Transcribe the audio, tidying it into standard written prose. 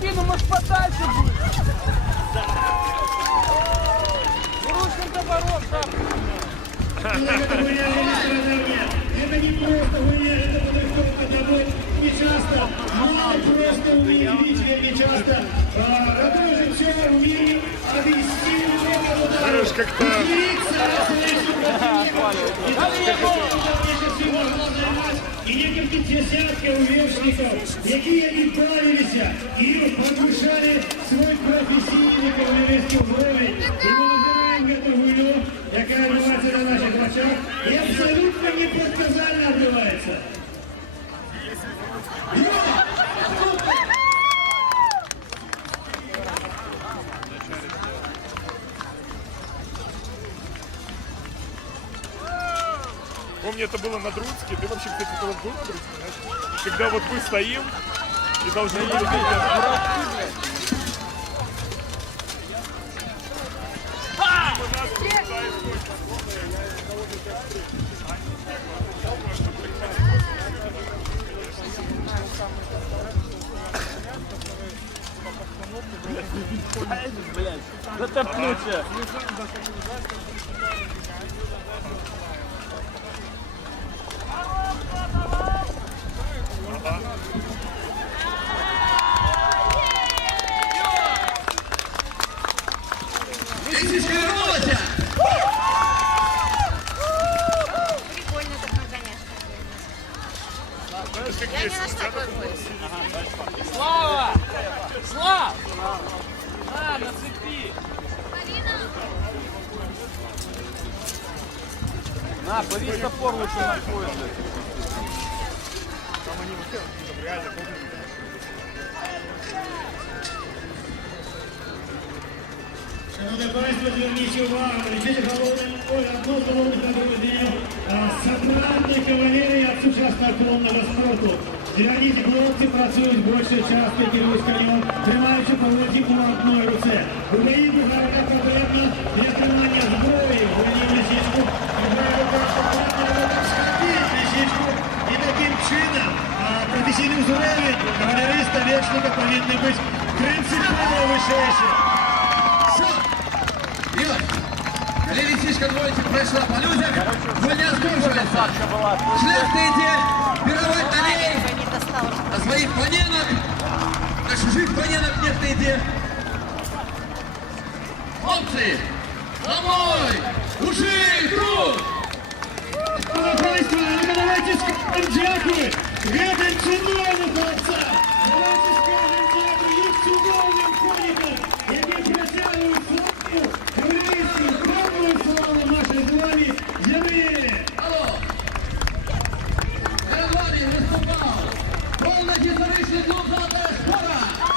накину, может подальше будет. Ручным топором, да. Это не просто гуня, это подготовка домой. Не часто, мало просто умеем видеть, не часто. Радужим все умеем обвести Знаешь, как-то... И некалькі десятків увешників, які відправилися і повышали свой професійний кавалерійський уровень. І ми називаємо эту гулю, яка відбувається на наших очах, і абсолютно непредсказально відбувається. Помню, это было на Друцке. Ты вообще, кстати, был на Друцке, знаешь? Когда вот мы стоим и должны были... Затопнуться. Прикольно такое, конечно. Знаешь, как Я не есть, нашла ребята, твой пояс. Слава! Слав! На, на цепи! На, повесь топор лучше на пояс. там они вообще реально помнят. Шановне панство, зверніть увагу, лічити одну з головних нагрузів сакральної кавалерії від сучасного колонного спорту. Ці хлопці працюють більшу частину, керують конем, тримаючи поводівку в одній руці. У моїй бугарка потрібна для тримання зброї, вольній лисичку, другая рука потрібна схватити лисичку. І таким чином професійний уровень кавалериста Вечника повинен бути принципово вищий. Лисичка двоечек прошла по людям, гульня скончивается. Шляхта идет, пировать на ней, на своих планетах, на чужих планетах нет идет. Хлопцы, домой, уши, круг! Панство, ну давайте скажем дякую гэтым чудовым хлопцам. Давайте скажем дякую их чудовым коникам, які працягваюць славу, кавалерійську, храбрую славу нашей славі землі. Алло! Перед вами выступал полностью зарышлый клуб «Золотая школа».